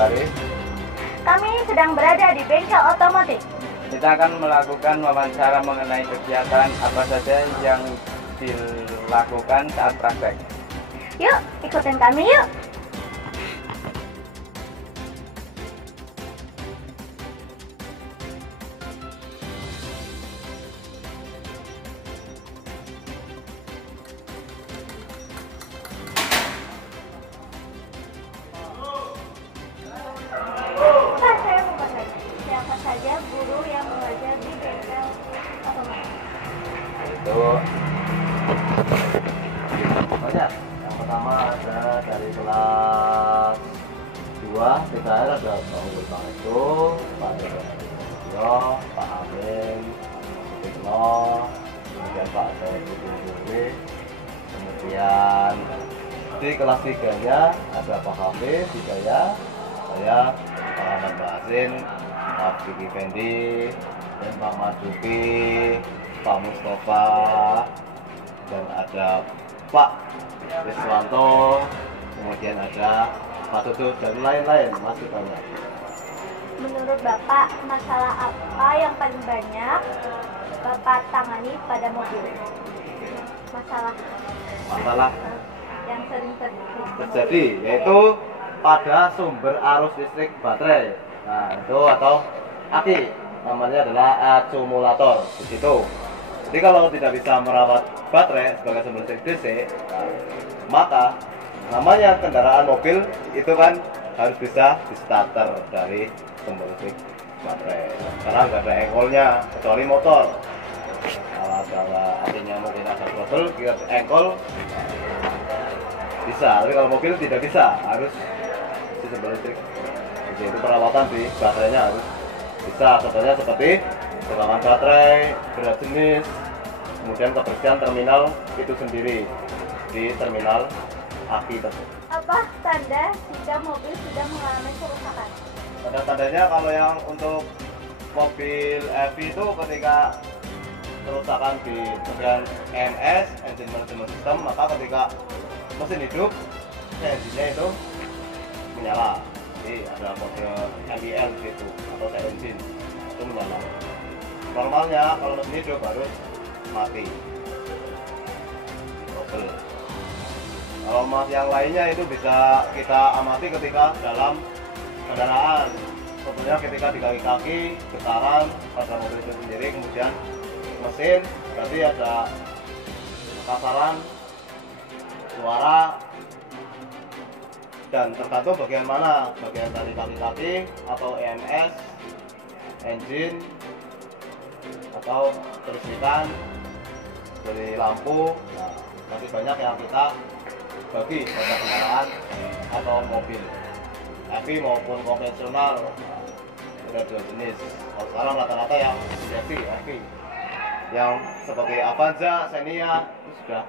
saudari? Kami sedang berada di bengkel otomotif. Kita akan melakukan wawancara mengenai kegiatan apa saja yang dilakukan saat praktek. Yuk, ikutin kami yuk. Pak, saya mau bertanya, siapa saja guru yang mengajar di bengkel otomotif? Itu banyak. Yang pertama ada dari kelas 2 TKR ada Pak Uli Bang itu, Pak Yo, Pak Amin, Pak Tikno, kemudian Pak Sayyid, kemudian di kelas 3-nya ada Pak Hafiz, saya, Pak Ahmad Basin, Pak Kiki Fendi, dan Pak Majuki, Pak Mustafa, dan ada Pak Riswanto, kemudian ada Pak Tutu, dan lain-lain, masih banyak. Menurut Bapak, masalah apa yang paling banyak Bapak tangani pada mobil? Masalah yang sering terjadi yaitu pada sumber arus listrik baterai. Nah, itu atau aki, namanya adalah akumulator di situ. Jadi kalau tidak bisa merawat baterai sebagai sumber listrik DC, maka namanya kendaraan mobil itu kan harus bisa di starter dari sumber listrik baterai. Karena nggak ada engkolnya kecuali motor. Kalau artinya mungkin ada trouble, kita engkol bisa, tapi kalau mobil tidak bisa, harus di sumber listrik. Jadi itu perawatan di baterainya harus bisa. Contohnya seperti pengalaman baterai, berat jenis, kemudian kebersihan terminal itu sendiri di terminal aki tersebut. Apa tanda jika mobil sudah mengalami kerusakan? Tanda-tandanya kalau yang untuk mobil EV itu ketika kerusakan di bagian EMS, engine management system, maka ketika mesin hidup, engine-nya itu menyala. Jadi ada kode MIL gitu atau engine itu menyala. Normalnya kalau mesin hidup harus mati. Trouble. Kalau yang lainnya itu bisa kita amati ketika dalam kendaraan. Tentunya ketika di kaki-kaki, getaran pada mobil itu sendiri, kemudian mesin, berarti ada kasaran, suara, dan tergantung bagian mana, bagian dari kaki-kaki atau EMS, engine, atau kelistrikan dari lampu. Nah, masih banyak yang kita bagi pada kendaraan atau mobil EV maupun konvensional. Ada dua jenis. Kalau sekarang rata-rata yang EV yang seperti Avanza, Xenia itu sudah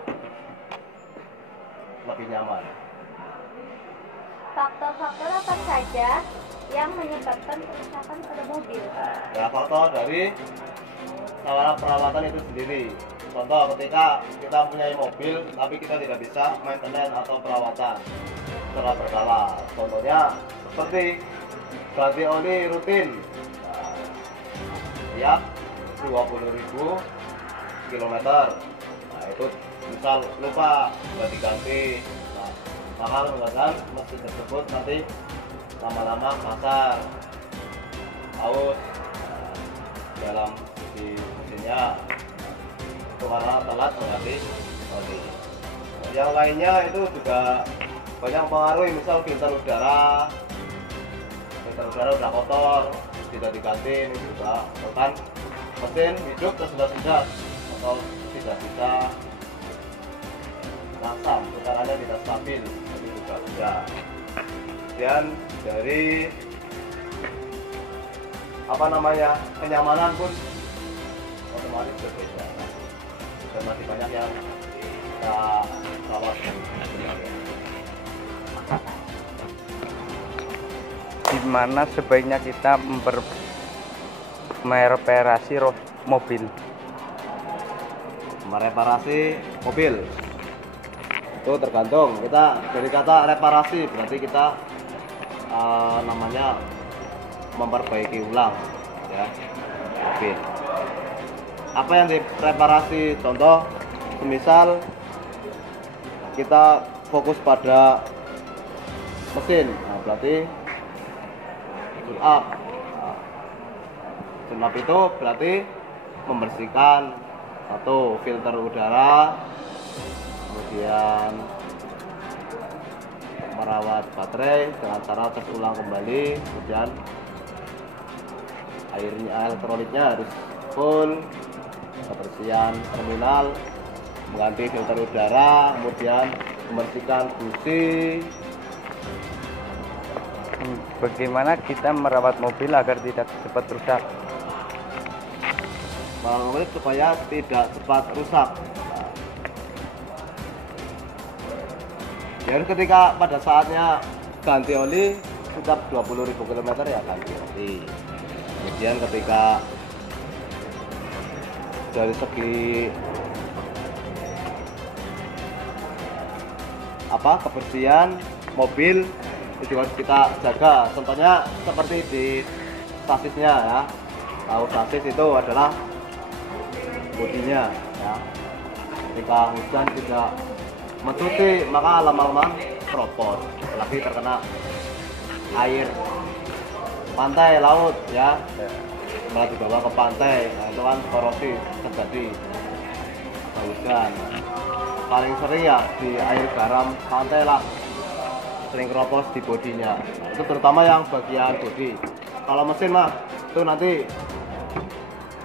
lebih nyaman. Faktor-faktor apa saja yang menyebabkan kerusakan pada mobil? Ya, faktor dari sarana perawatan itu sendiri. Contoh ketika kita punya mobil tapi kita tidak bisa maintenance atau perawatan secara berkala. Contohnya seperti ganti oli rutin. Ya, 20.000 kilometer. Nah, itu misal lupa nggak diganti, nah, maka menyebabkan mesin tersebut nanti lama-lama kasar, aus dalam di mesinnya itu karena telat mengganti oli. Yang lainnya itu juga banyak mempengaruhi, misal filter udara udah kotor, tidak diganti, ini juga bahkan mesin hidup tersendat-sendat atau tidak bisa langsam, putarannya tidak stabil, itu juga bisa. Dan dari kenyamanan pun otomatis berbeda, dan masih banyak yang kita rawat. Gimana sebaiknya kita mereparasi mobil? Mereparasi mobil itu tergantung. Kita dari kata reparasi berarti kita namanya memperbaiki ulang ya mobil. Apa yang direparasi? Contoh, semisal kita fokus pada mesin, nah, berarti tune up. Tune up itu berarti membersihkan satu filter udara, kemudian merawat baterai dengan cara tes ulang kembali, kemudian airnya, elektroniknya harus full, kebersihan terminal, mengganti filter udara, kemudian membersihkan busi. Bagaimana kita merawat mobil agar tidak cepat rusak? Merawat mobil supaya tidak cepat rusak. Jadi ketika pada saatnya ganti oli setiap 20.000 km ya ganti oli. Kemudian ketika dari segi kebersihan mobil itu harus kita jaga. Contohnya seperti di sasisnya ya. Tahu sasis itu adalah bodinya ya. Ketika hujan tidak mencuci maka lama-lama keropos, apalagi terkena air pantai, laut ya, malah dibawa ke pantai. Nah, itu kan korosi terjadi hujan. Paling sering ya di air garam pantai lah, sering keropos di bodinya. Nah, itu terutama yang bagian bodi. Kalau mesin mah itu nanti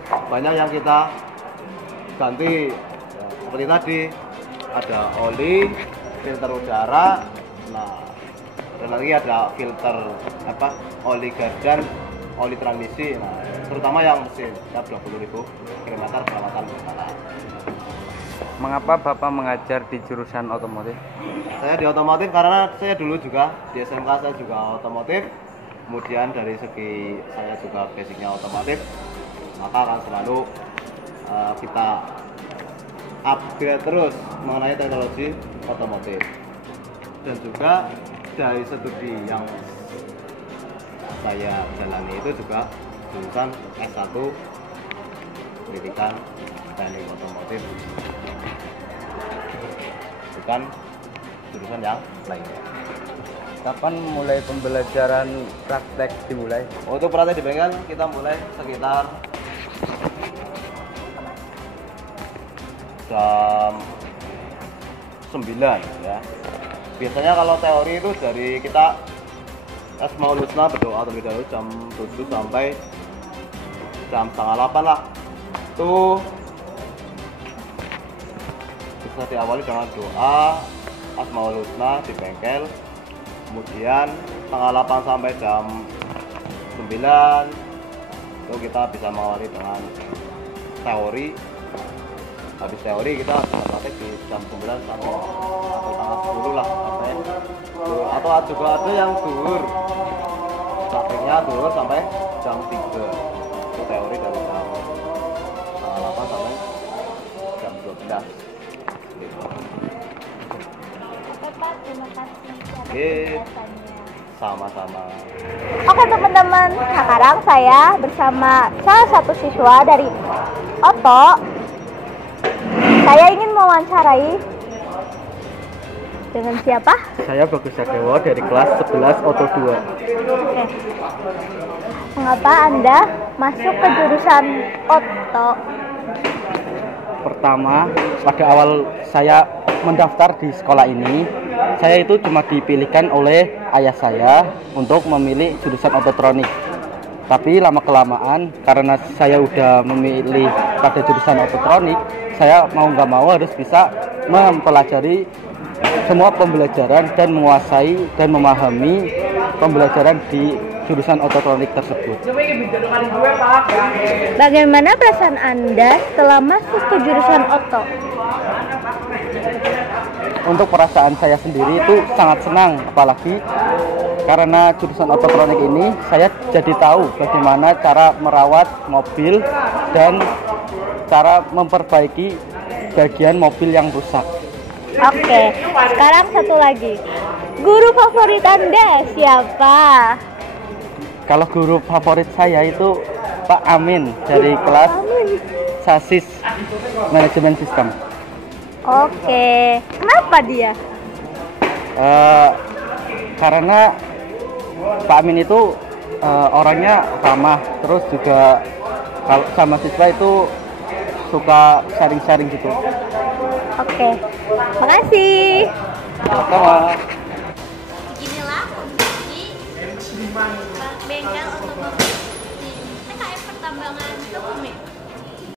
banyak yang kita ganti ya, seperti tadi ada oli, filter udara, nah dan lagi ada filter oli gardan, oli transmisi, nah terutama yang mesin ya 20.000 km perawatan berkala. Mengapa Bapak mengajar di jurusan otomotif? Saya di otomotif karena saya dulu juga di SMK saya juga otomotif, kemudian dari segi saya juga basicnya otomotif, maka akan selalu kita upgrade terus mengenai teknologi otomotif. Dan juga dari studi yang saya jalani itu juga jurusan S1 pendidikan teknik otomotif, bukan jurusan yang lainnya. Kapan mulai pembelajaran praktek dimulai? Untuk praktek di bengkel kita mulai sekitar jam 9 ya. Biasanya kalau teori itu dari kita Asmaul Husna berdoa terlebih dahulu jam 7 sampai jam setengah 8 lah. Itu bisa diawali dengan doa Asmaul Husna di bengkel. Kemudian setengah 8 sampai jam 9 itu kita bisa mengawali dengan teori. Habis teori kita bisa praktek di jam 9 sampai tanggal 10 lah sampai. Atau juga ada yang zuhur, prakteknya zuhur sampai jam 3. Itu teori dari jam 8 sampai jam 12 gitu. Oke Pak, terima kasih. Oke, sama-sama. Oke teman-teman, sekarang saya bersama salah satu siswa dari Oto. Saya ingin mewawancarai dengan siapa? Saya Bagus Sadewo dari kelas 11 Oto 2. Oke. Mengapa Anda masuk ke jurusan Oto? Pertama, pada awal saya mendaftar di sekolah ini, saya itu cuma dipilihkan oleh ayah saya untuk memilih jurusan ototronik. Tapi lama-kelamaan karena saya udah memilih pada jurusan ototronik, saya mau nggak mau harus bisa mempelajari semua pembelajaran dan menguasai dan memahami pembelajaran di jurusan ototronik tersebut. Bagaimana perasaan Anda setelah masuk ke jurusan Oto? Untuk perasaan saya sendiri itu sangat senang, apalagi karena jurusan ototronik ini saya jadi tahu bagaimana cara merawat mobil dan cara memperbaiki bagian mobil yang rusak. Oke, sekarang satu lagi. Guru favorit Anda siapa? Kalau guru favorit saya itu Pak Amin dari kelas Sasis Manajemen Sistem. Oke, kenapa dia? Karena Pak Amin itu orangnya ramah, terus juga kalau sama siswa itu suka sharing-sharing gitu. Oke, makasih. Sama.